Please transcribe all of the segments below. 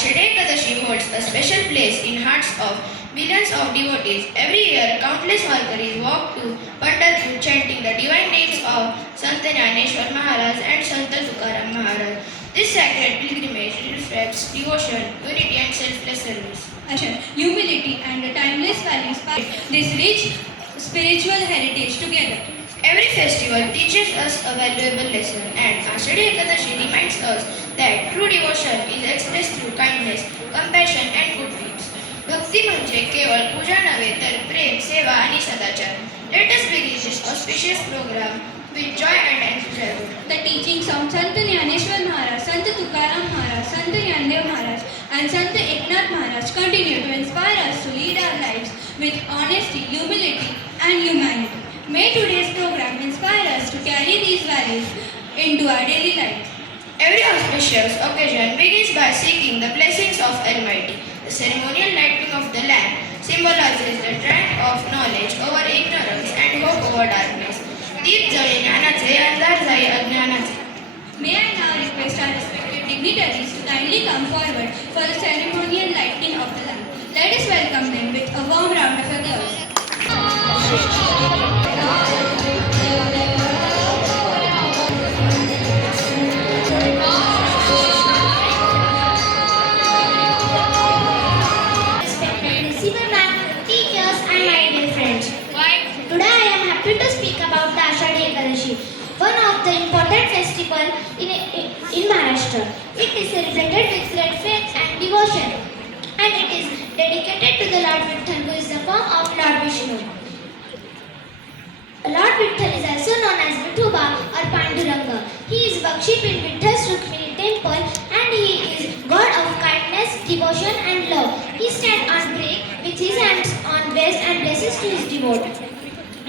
Ashadhi Ekadashi holds a special place in hearts of millions of devotees. Every year, countless Varkaris walk to Pandharpur chanting the divine names of Sant Jnaneshwar Maharaj and Sant Tukaram Maharaj. This sacred pilgrimage reflects devotion, unity and selfless service. Humility and the timeless values part this rich spiritual heritage together. Every festival teaches us a valuable lesson, and Ashadhi Ekadashi reminds us that true devotion is expressed through kindness, compassion and good deeds. भक्ती म्हणजे केवळ पूजा नव्हे तर प्रेम, सेवा आणि सदाचार. Let us begin this auspicious program with joy and enthusiasm. The teachings of Sant Jnaneshwar Maharaj, Sant Tukaram Maharaj, Sant Jnandev Maharaj and Sant Eknath Maharaj continue to inspire us to lead our lives with honesty, humility and humanity. May today's program inspire us to carry these values into our daily life. Every auspicious occasion begins by seeking the blessings of Almighty. The ceremonial lighting of the lamp symbolizes the triumph of knowledge over ignorance and hope over darkness. दीप जळे ज्ञानाचे, अंधार जाई अज्ञानाचे. May I now request our respected dignitaries to kindly come forward for the ceremonial lighting of the lamp. Let us welcome them with a warm round of applause. Respected principal ma'am, teachers and my dear friends. Today I am happy to speak about the Ashadhi Ekadashi, one of the important festival in Maharashtra. It is celebrated with great faith and devotion, and it is dedicated to the Lord Vitthal, who is the form of Lord Vishnu. Lord Vitthal is also known as Vithoba or Panduranga. He is worshipped in Vithal's Rukmini temple, and he is God of kindness, devotion and love. He stands on break with his hands on breast and blesses to his devotees.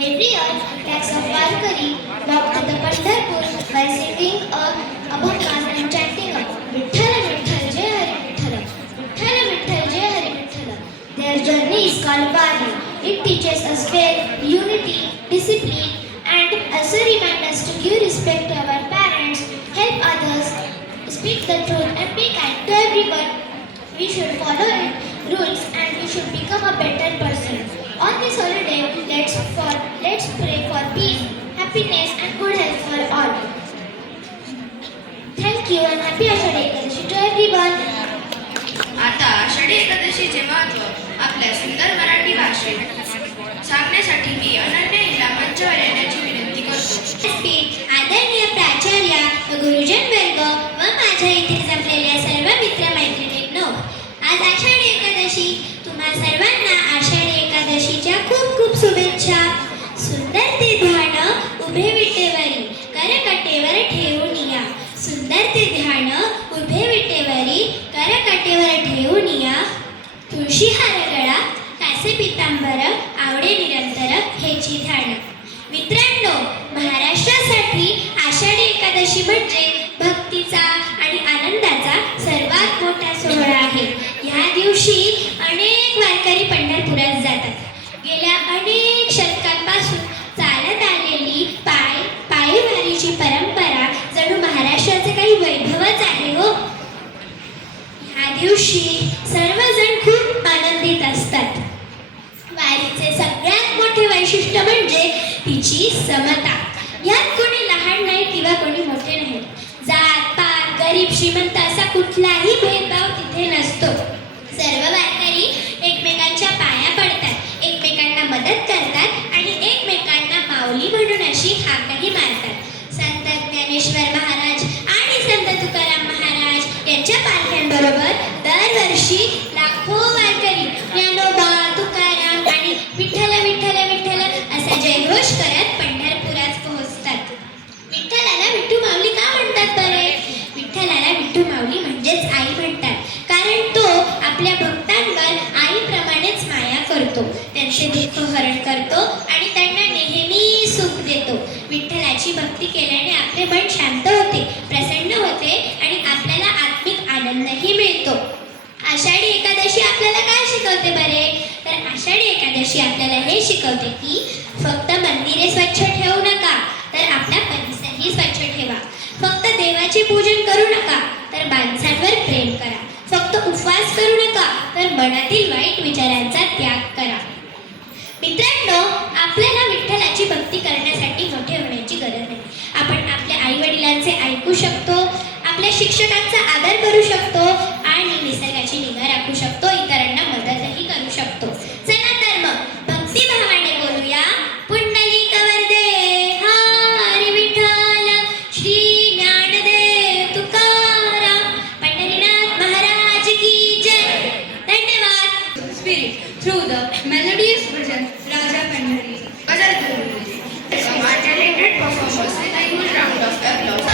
Every year, lakhs of Varkari walk to the Pandharpur by singing abhangas and chanting Vithala Vitthal Jai Hari Vithala, Vithala Vitthal Jai Hari Vithala. Their journey is called Vani. It teaches us faith, unity, discipline, and also reminds us to give respect to our parents, help others, speak the truth, and be kind to everyone. We should follow rules and we should become a better person. On this holiday, let's pray for peace, happiness, and good health for all. Thank you and happy Ashadhi Ekadashi to everyone. आता आषाढी एकादशीचे महत्त्व आपल्या सुंदर मराठी भाषेत सांगण्यासाठी मी अनन्या हिला मंचावर येण्याची विनंती करतो. आदरणीय प्राचार्य, गुरुजन वर्ग व माझ्या इथे जमलेल्या सर्व मित्रमैत्रिणींनो, आज आषाढी एकादशी. तुम्हा सर्वांना आषाढी एकादशीच्या खूप खूप शुभेच्छा. सुंदर ते ध्यान उभे विटेवरी करकटेवर ठेवून या. सुंदर ते ध्यान उभे विटेवरी करकटेवर ठेवून या. तुळशी हार गळा कासे पितांबर आवडे निरंतर हेची ध्यान. मित्रांनो, महाराष्ट्रासाठी आषाढी एकादशी म्हणजे भक्तीचा आणि आनंदाचा सर्वात मोठा सोहळा आहे. या दिवशी अनेक वारकरी पंढरपुरात जातात. गेल्या अनेक शतकांपासून चालत आलेली पायी वारीची परंपरा जणू महाराष्ट्राचे काही वैभवच आहे हो. या दिवशी सर्वजण खूप आनंदित असतात. वारीचे सगळ्यात मोठे वैशिष्ट्य म्हणजे तिची समता. यात कोणी लहान नाही किंवा कोणी मोठे नाही. जात पात गरीब श्रीमंत असा कुठलाही भेदभाव तिथे नसतो. सर्व वारकरी एकमेकांच्या पाया पडतात, एकमेकांना मदत करतात आणि एकमेकांना माऊली म्हणून अशी हाकही मारतात. संत ज्ञानेश्वर महाराज आणि संत तुकाराम महाराज यांच्या पालख्यांबरोबर दरवर्षी लाखो वारकरी ज्ञानोबा, तुकाराम आणि विठ्ठल विठ्ठल विठ्ठल असा जयघोष करत पंढरपुरात पोहोचतात. विठ्ठलाला विठू माऊली का म्हणतात बरे? विठ्ठलाला विठू माऊली म्हणजेच आई म्हणतात, कारण तो आपल्या भक्तांवर आईप्रमाणेच माया करतो, त्यांचे दुःख हरण करतो आणि त्यांना नेहमी सुख देतो. विठ्ठलाची भक्ती केल्याने आपले मन शांत होते, प्रसन्न होते आणि आपल्याला आत्मिक आनंदही मिळतो. आषाढी एकादशी आपल्याला काय शिकवते बरे? तर आषाढी एकादशी आपल्याला हे शिकवते की फक्त मंदिरे स्वच्छ ठेवू नका, तर आपला परिसरही स्वच्छ ठेवा. फक्त देवाचे पूजन करू नका, तर माणसांवर प्रेम करा. फक्त फक्त उपवास करू नका, तर मनातील वाईट विचारांचा त्याग करा. मित्रांनो, आपल्याला विठ्ठलाची भक्ती करण्यासाठी मोठे होण्याची गरज नाही. आपण आपल्या आई वडिलांचे ऐकू शकतो, आपल्या शिक्षकांचा आदर करू शकतो आणि निसर्गाची निगा राखू शकतो, इतरांना मदतही करू शकतो. चला तर मग भक्तिभावाने बोलूया. पुंडलिक वरदे हरी विठ्ठल, श्री ज्ञानदेव तुकाराम, पंढरीनाथ महाराज की जय. धन्यवाद. Spirit through the melodious bhajan Raja Pandhari. Other Welcome our talented performers with a huge round of applause.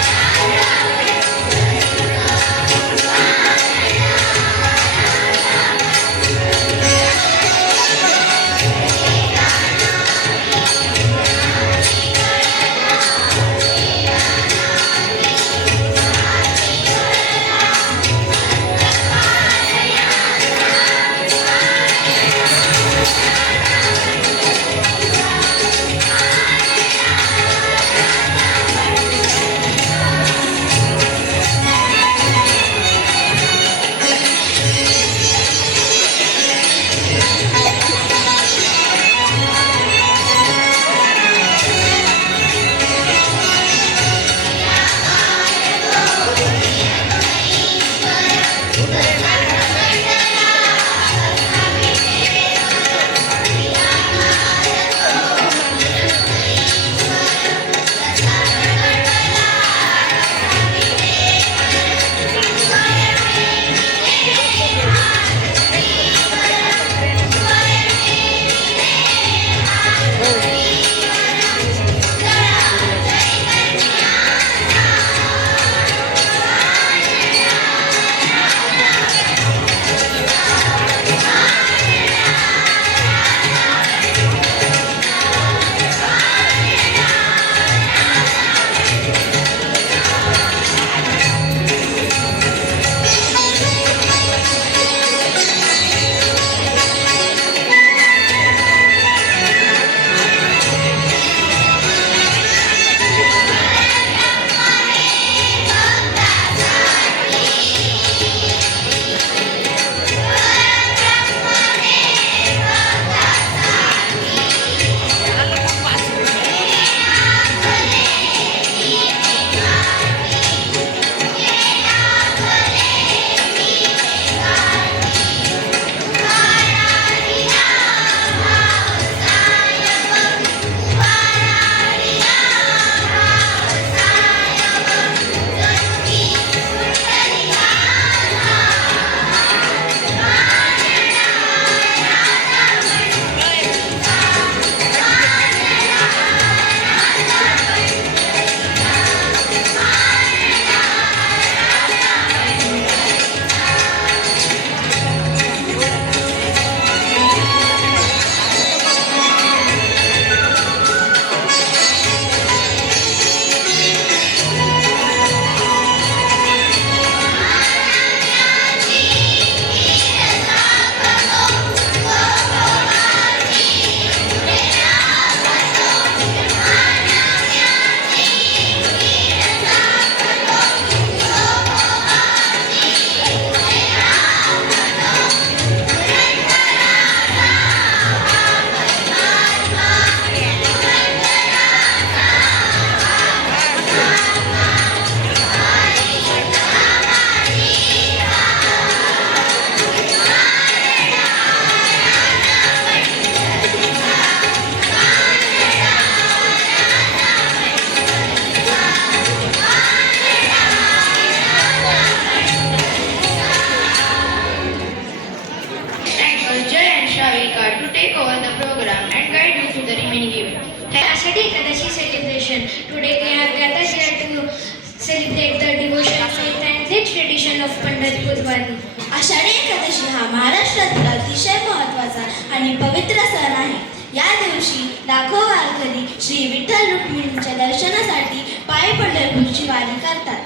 Ashadi Ekadashi celebration. Today we have gathered here to celebrate the devotion, faith and rich tradition of Pandharpur Wadi. Ashadhi Ekadashi हा महाराष्ट्रातील अतिशय महत्त्वाचा आणि पवित्र सण आहे. या दिवशी लाखो वारकरी श्री विठ्ठल रुक्मिणीच्या दर्शनासाठी पायी पंढरपूरची वारी करतात.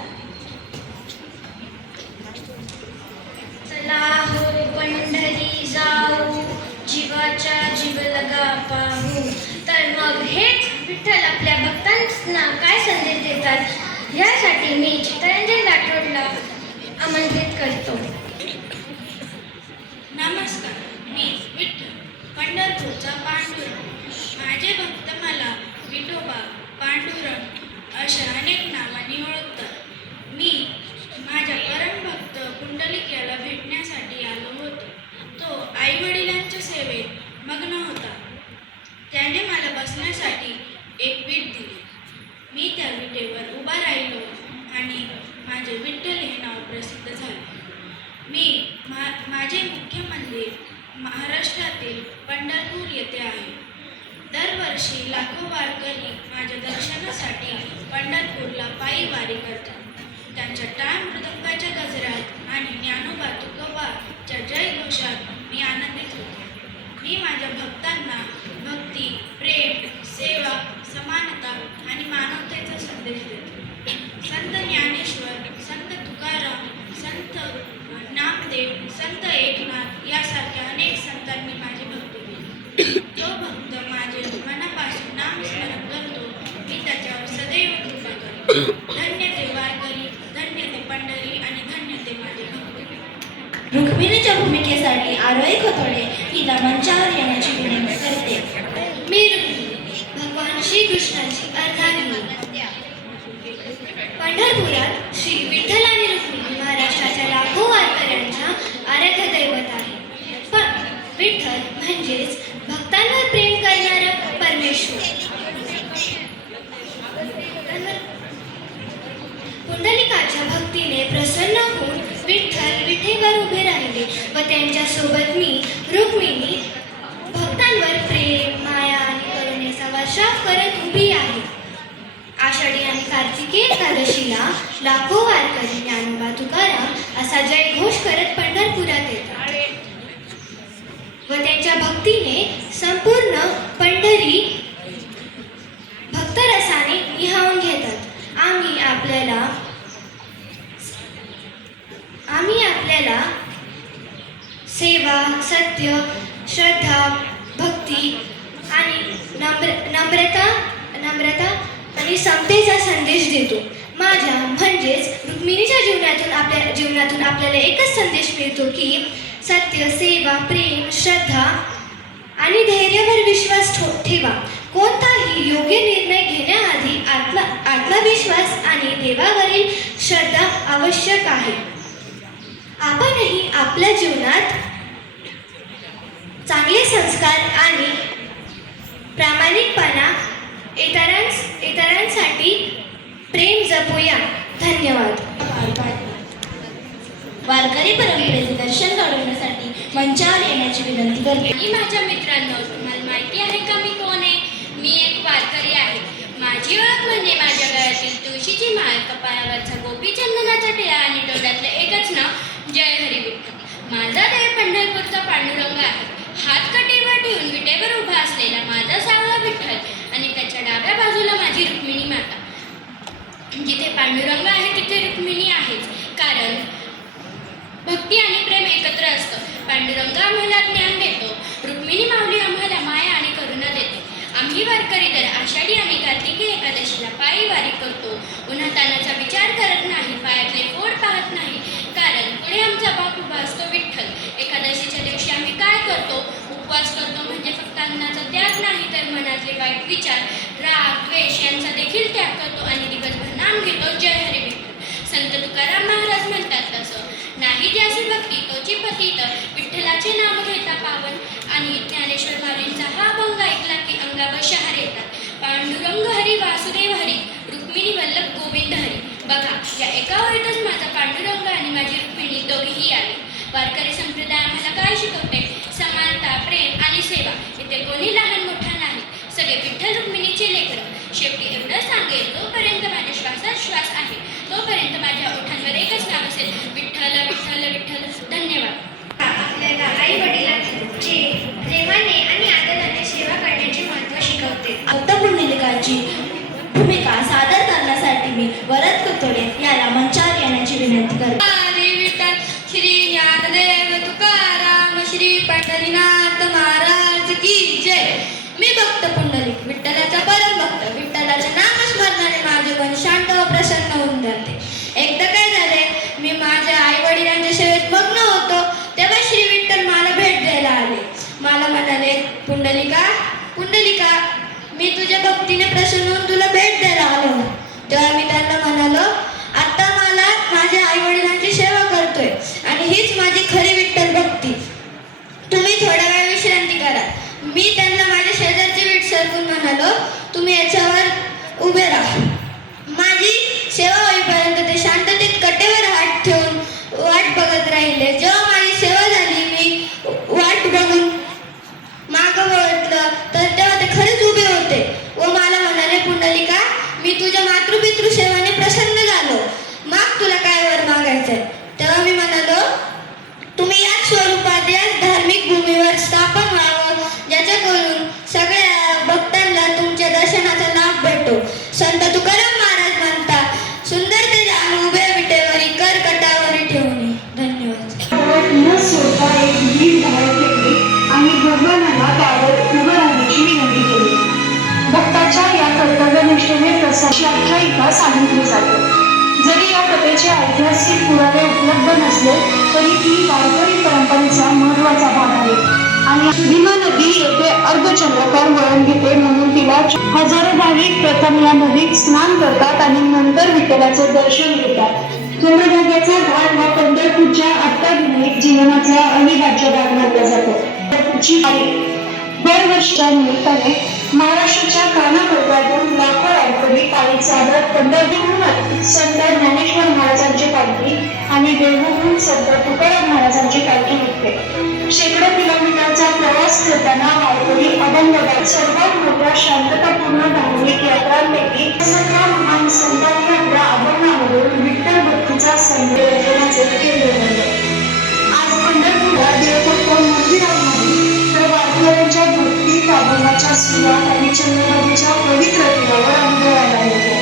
चला हो पंढरी जाऊ, जीवाच्या जीव लगा पाहू. तर मग हेच विठ्ठल आपल्या भक्तांना काय संदेश देतात यासाठी मी चित्तरंजन राठोडला आमंत्रित करतो. नमस्कार, मी विठ्ठल, पंढरपूरचा पांडुरंग. माझे भक्त मला विठोबा, पांडुरंग अशा अनेक नावांनी ओळखतात. मी माझ्या परमभक्त पुंडलिक याला भेटण्यासाठी आलो होतो. तो आईवडिलांच्या सेवेत मग्न होता. त्याने मला बसण्यासाठी एक वीट दिली. मी त्या विटेवर उभा राहिलो आणि माझे विठ्ठल हे नाव प्रसिद्ध झाले. माझे मुख्य मंदिर महाराष्ट्रातील पंढरपूर येथे आहे. दरवर्षी लाखो वारकरी माझ्या दर्शनासाठी पंढरपूरला पायी वारी करतात. त्यांच्या टाळ मृदंगाच्या गजरात आणि ज्ञानोबा तुकोबाच्या जयघोषात मी आनंदित होते. मी माझ्या भक्तांना भक्ती, प्रेम, सेवा, समानता आणि मानवतेचा संदेश देतो. संत ज्ञानेश्वर, संत तुकाराम, संत नामदेव, संत एकनाथ यासारख्या अनेक संतांनी माझी भक्ती केली. जो भक्त माझे मनापासून नामस्मरण करतो, मी त्याच्यावर सदैव कृपा करतो. धन्य ते वारकरी, धन्य ते पंढरी आणि धन्य ते माझे भक्त. रुक्मिणीच्या भूमिकेसाठी आरोही खोतोडे हिला मंचावर येण्याची विनंती करते. मी रुक्मिणी, भगवान श्रीकृष्णाची अर्धांगिनी. पंढरपुरात श्री विठ्ठल आणि रुक्मिणी महाराष्ट्राच्या लाखो वारकऱ्यांच्या आराध्य दैवत आहे. पण विठ्ठल म्हणजेच भक्तांवर प्रेम करणारा परमेश्वर. पुंडलिकाच्या भक्तीने प्रसन्न होऊन विठ्ठल विठेवर उभे राहिले व त्यांच्यासोबत मी रुक्मिणी भक्तांवर प्रेम, माया आणि करुणेचा वर्षाव करत उभी आहे. आषाढी आणि कार्तिकी एकादशीला लाखो वारकरी ज्ञानोबा तुकाराम असा जयघोष करत पंढरपुरात येतात व त्यांच्या भक्तीने संपूर्ण पंढरी भक्तरसाने निहावून घेतात. आम्ही आपल्याला सेवा, सत्य, श्रद्धा, भक्ती आणि नम्रता आणि समतेचा संदेश देतो. माझ्या म्हणजेच रुक्मिणीच्या जीवनातून आपल्याला एकच संदेश मिळतो की सत्य, सेवा, प्रेम, श्रद्धा आणि धैर्यावर विश्वास ठेवा. कोणताही योग्य निर्णय घेण्याआधी आत्मविश्वास आणि देवावरील श्रद्धा आवश्यक आहे. आपणही आपल्या जीवनात चांगले संस्कार आणि प्रामाणिकपणा इतरांसाठी प्रेम जपूया. धन्यवाद. वारकरी परंपरेचे दर्शन घडवण्यासाठी मंचावर येण्याची विनंती करते. आणि माझ्या मित्रांनो, तुम्हाला माहिती आहे का मी कोण आहे? मी एक वारकरी आहे. माझी ओळख म्हणजे माझ्या गळ्यातील तुळशीची माळ, कपाळावरचा गोपीचंदनाचा टिळा आणि डोळ्यातलं एकच नाव जय हरी विठ्ठल. माझा देव पंढरपूरचा पांडुरंग आहे. हात कटीवर ठेवून विटेवर उभा असलेला माझा सावळा विठ्ठल आणि त्याच्या डाव्या बाजूला माझी रुक्मिणी माता. जिथे पांडुरंग आहे तिथे रुक्मिणी आहेच, कारण भक्ती आणि प्रेम एकत्र असतं. पांडुरंग आम्हाला ज्ञान देतो, रुक्मिणी माऊली आम्हाला माया आणि करुणा देते. आम्ही वारकरी दर आषाढी आणि कार्तिकी एकादशीला पायी वारी करतो. उन्हातानाचा विचार करत नाही, पायातले फोड पाहत नाही, कारण पुढे आमचा बाप उभा असतो विठ्ठल. एकादशीच्या दिवशी आम्ही काय करतो? उपवास करतो, म्हणजे फक्त अन्नाचा त्याग नाही तर मनातले वाईट विचार, राग, द्वेष यांचा देखील त्याग करतो आणि दिवसभर नाम घेतो जय हरी विठ्ठल. संत तुकाराम महाराज म्हणतात तसं, नाही ज्यासी भक्ती तोची पतित, विठ्ठलाचे नाम घेता पावन. आणि ज्ञानेश्वर माऊलींचा हा अभंग ऐकला की अंगावर शहार येतात. पांडुरंग हरी, वासुदेव हरी, रुक्मिणी वल्लभ गोविंद हरी. बघा, या एका ओळीतच माझा पांडुरंग आणि माझी रुक्मिणी दोघीही आली. वारकरी संप्रदाय आम्हाला काय शिकवते? समानता, प्रेम आणि सेवा. इथे कोणी लहान मोठा नाही, सगळे विठ्ठल रुक्मिणीचे लेकरं. शेवटी एवढं सांगेल, जोपर्यंत माझ्या श्वासात श्वास आहे तोपर्यंत माझ्या ओठांवर एकच नाव असेल, विठ्ठल विठ्ठल विठ्ठल. धन्यवाद. आपल्याला आई वडिलांचे प्रेमाने आणि आदराने सेवा करण्याचे महत्त्व शिकवते. भक्त पुंडलिकाची भूमिका सादर करण्यासाठी मी वरद खोतोडे याला मंचावर येण्याची विनंती करते. हरी विठ्ठल, श्री ज्ञानदेव तुकाराम, श्री पंढरीनाथ महाराज की जय. मी भक्त पुंडलिक, विठ्ठलाचा परम भक्त. विठ्ठलाच्या नामस्मरणाने माझे मन शांत व प्रसन्न होऊन जाते. एकदा काय झाले, मी माझ्या आई वडिलांच्या सेवेत मग्न होतो, तेव्हा श्री विठ्ठल मला भेट प्रसन्न होऊन तुला भेट द्यायला आलो. तेव्हा मी त्यांना म्हणालो, आता मला माझ्या आई वडिलांची सेवा करतोय आणि हीच माझी खरी विठ्ठल भक्ती. तुम्ही थोडा वेळ विश्रांती करा. मी त्यांना माझ्या शेजारची वीट सरकून म्हणालो, तुम्ही याच्यावर उभे राहा. माझी सेवा होईपर्यंत ते शांततेत कटेवर हात ठेवून वाट बघत राहिले. जेव्हा माझी सेवा झाली, मी वाट बघून मागं वळलं तर तेव्हा ते खरेच उभे होते व मला म्हणाले, पुंडलिका, मी तुझ्या मातृपितृ सेवाने प्रसन्न झालो. माग तुला काय वर मागायचंय. तेव्हा मी म्हणालो, तुम्ही याच स्वरूपात याच धार्मिक भूमीवर स्थापन व्हावं, ज्याच्याकडून सगळ्या भक्तांना तुमच्या दर्शनाचा लाभ भेटो. संत तुकाराम महाराज म्हणतात, सुंदर ते जाण उभे विटेवरी कर कटावरी ठेवणे. धन्यवाद. न सोडता एक भीड बाहेर घेतली आणि भगवानाला त्यावर उभं राहण्याची विनंती केली. भक्ताच्या या कर्तव्यनिष्ठेने प्रसाची आख्यायिका सांगितली जाते. जरी या कथेचे ऐतिहासिक पुरावे उपलब्ध नसले तरी ती वारकरी परंपरेचा महत्वाचा भाग आहे आणि भीमा नदी येथे अर्धचंद्राकार वळण घेते म्हणून तिला हजारो भाविक प्रथम या नदीत स्नान करतात आणि नंतर विठ्ठलाचे दर्शन घेतात. चंद्रभागेचा घाट हा पंढरपूरच्या अत्याधुनिक जीवनाचा अविभाज्य भाग मानला जातो. दरवर्षीच्या निमित्ताने महाराष्ट्राच्या कानाकोपऱ्यातून लाखो वारकरी पायी चालत पंढरपूरहून संत ज्ञानेश्वर महाराजांची पालखी आणि देहूहून संत तुकाराम महाराजांची पालखी निघते. शेकडो किलोमीटरचा प्रवास करताना वारकरी अभंगगात सर्वात मोठ्या शांततापूर्ण धार्मिक यात्रांपैकी सगळ्या महान संतांनी आपल्या अभंगामधून विठ्ठल भक्तीचा संदेशाचे केंद्र बनले. आज पंढरपूरला देव फक्त मंदिरात नाही तर वारकऱ्यांच्या भक्ती अभंगाच्या सुरात आणि चंद्रभागेच्या पवित्र तीरावर अनुभवायला येतो.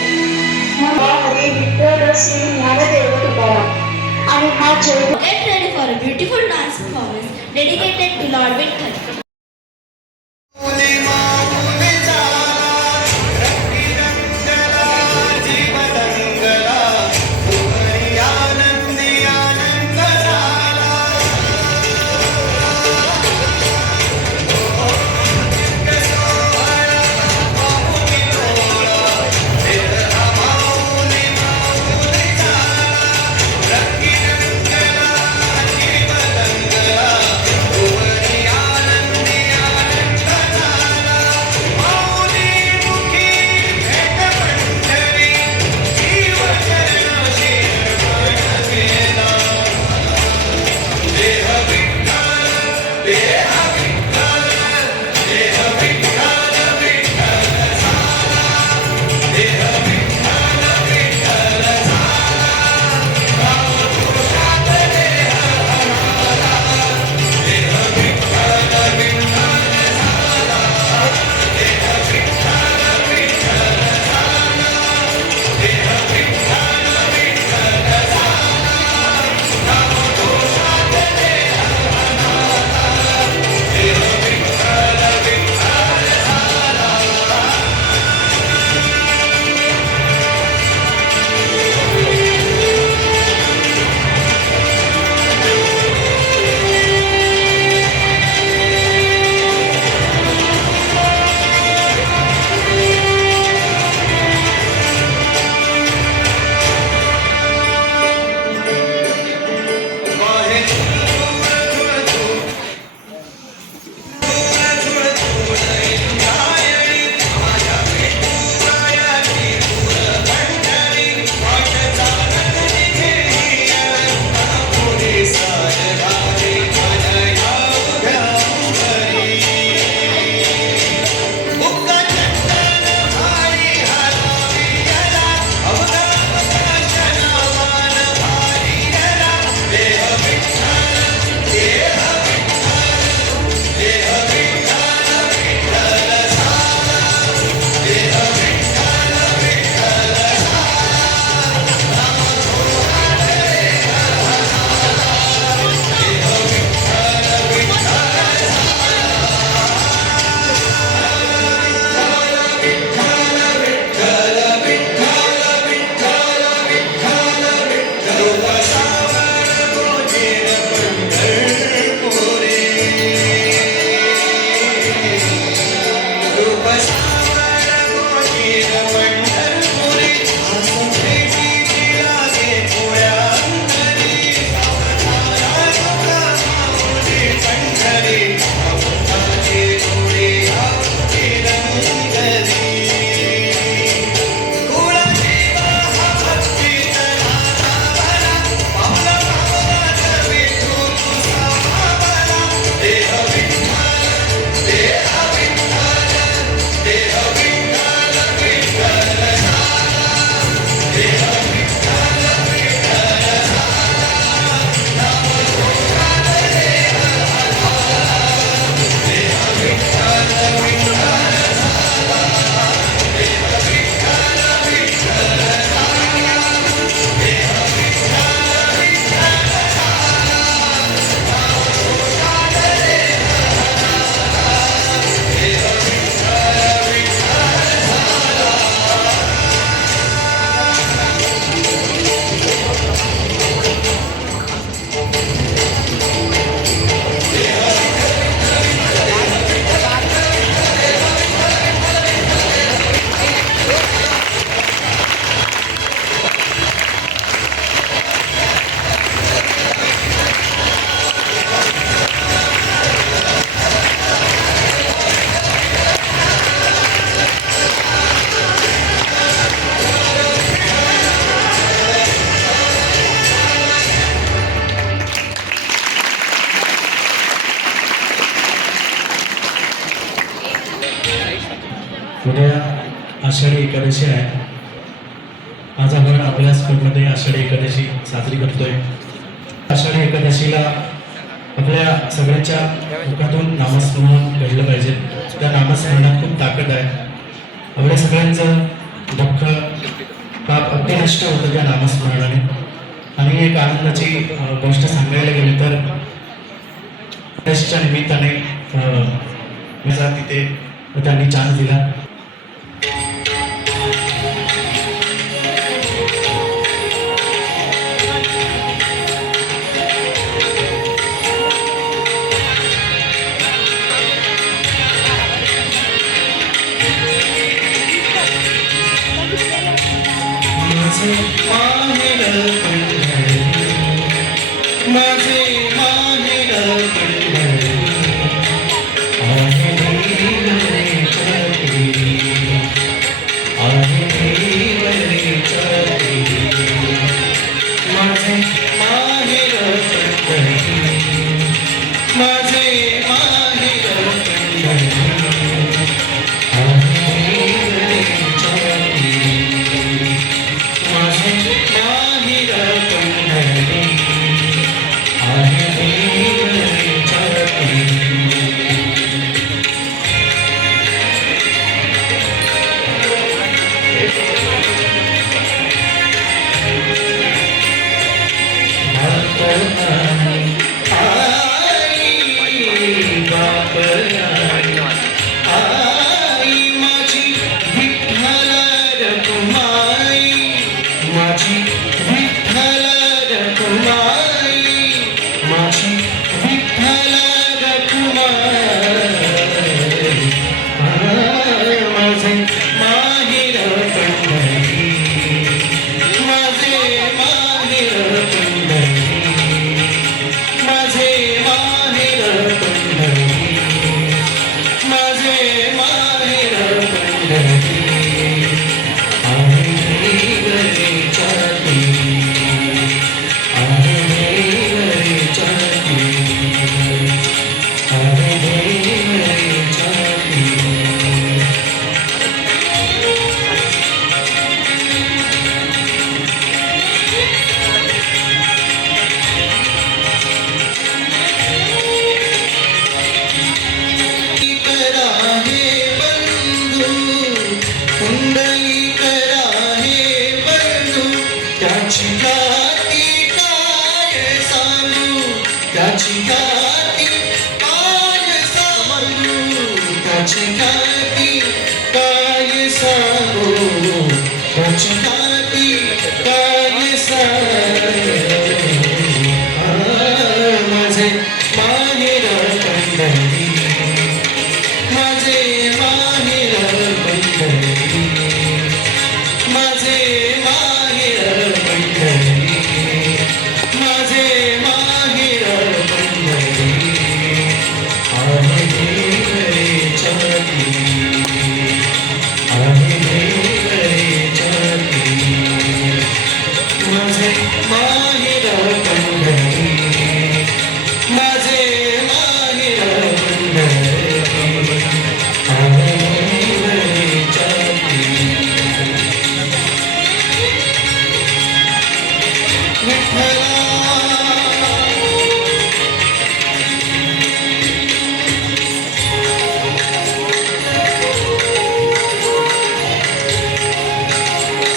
हरे विठ्ठल श्री ज्ञानदेव तुकाराम. आणि हा जय. Get ready for a beautiful dance performance dedicated to Lord Vitthal. आनंद आषाढी एकादशी आहे. आज आपण आपल्या स्कूलमध्ये आषाढी एकादशी साजरी करतोय. आषाढी एकादशीला आपल्या सगळ्यांच्या मुखातून नामस्मरण घडलं पाहिजे. त्या नामस्मरणात खूप ताकद आहे. आपल्या सगळ्यांचं दुःख पाप अगदी नष्ट होतं त्या नामस्मरणाने. आणि एक आनंदाची गोष्ट सांगायला गेली तर त्याच्या निमित्ताने माझा तिथे त्यांनी चान्स दिला.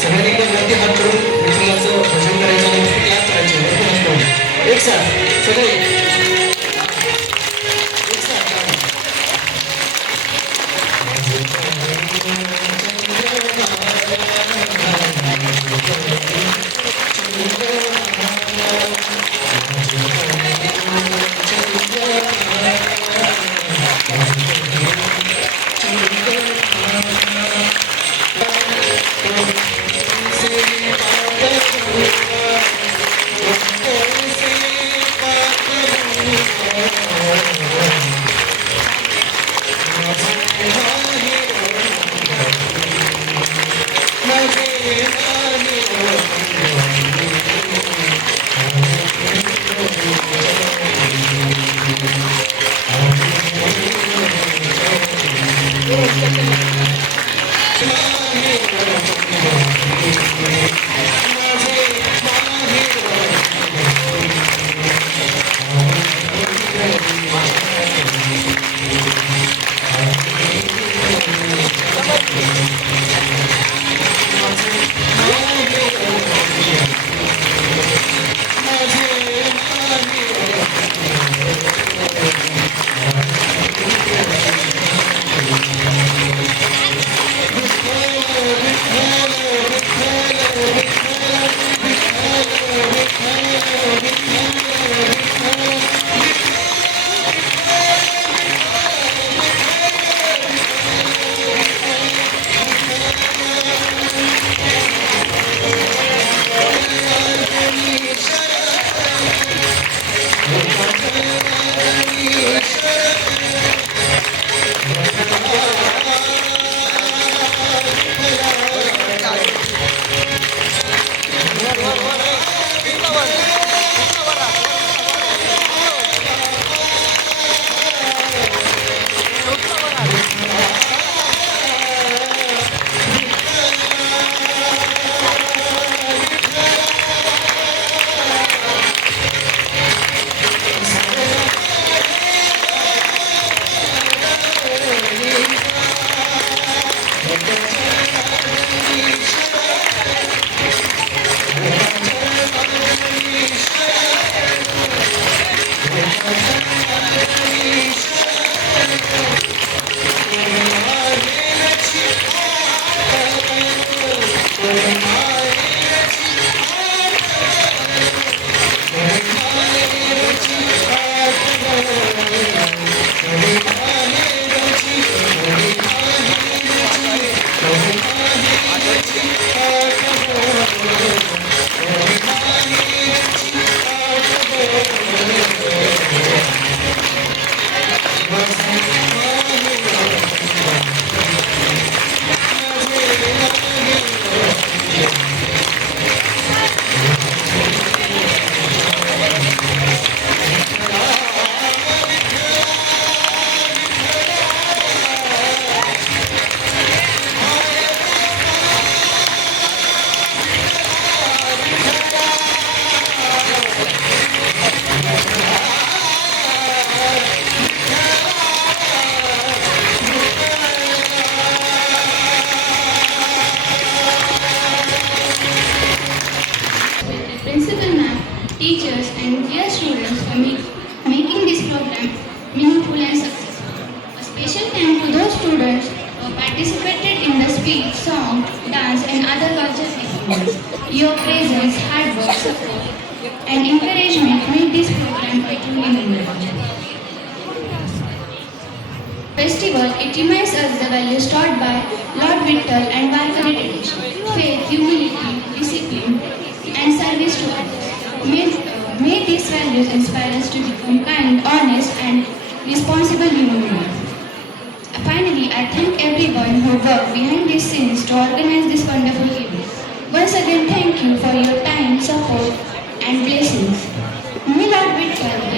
सगळ्यांनी एकदम वरती हात करून विठ्ठलाचं भजन करायचं आणि त्याग करायचं. teachers, and dear students for making this program meaningful and successful. A special thank to those students who participated in the speech, song, dance, and other cultural activities. Your presence, hard work, support, and encouragement made this program a truly memorable. Festival, it reminds us the values taught by Lord Vittal and Varkari tradition, faith, humility, discipline, and service to others. May these values inspire us to become kind, honest, and responsible human beings. Finally, I thank everyone who worked behind the scenes to organize this wonderful event. Once again, thank you for your time, support, and blessings. May Lord Vittal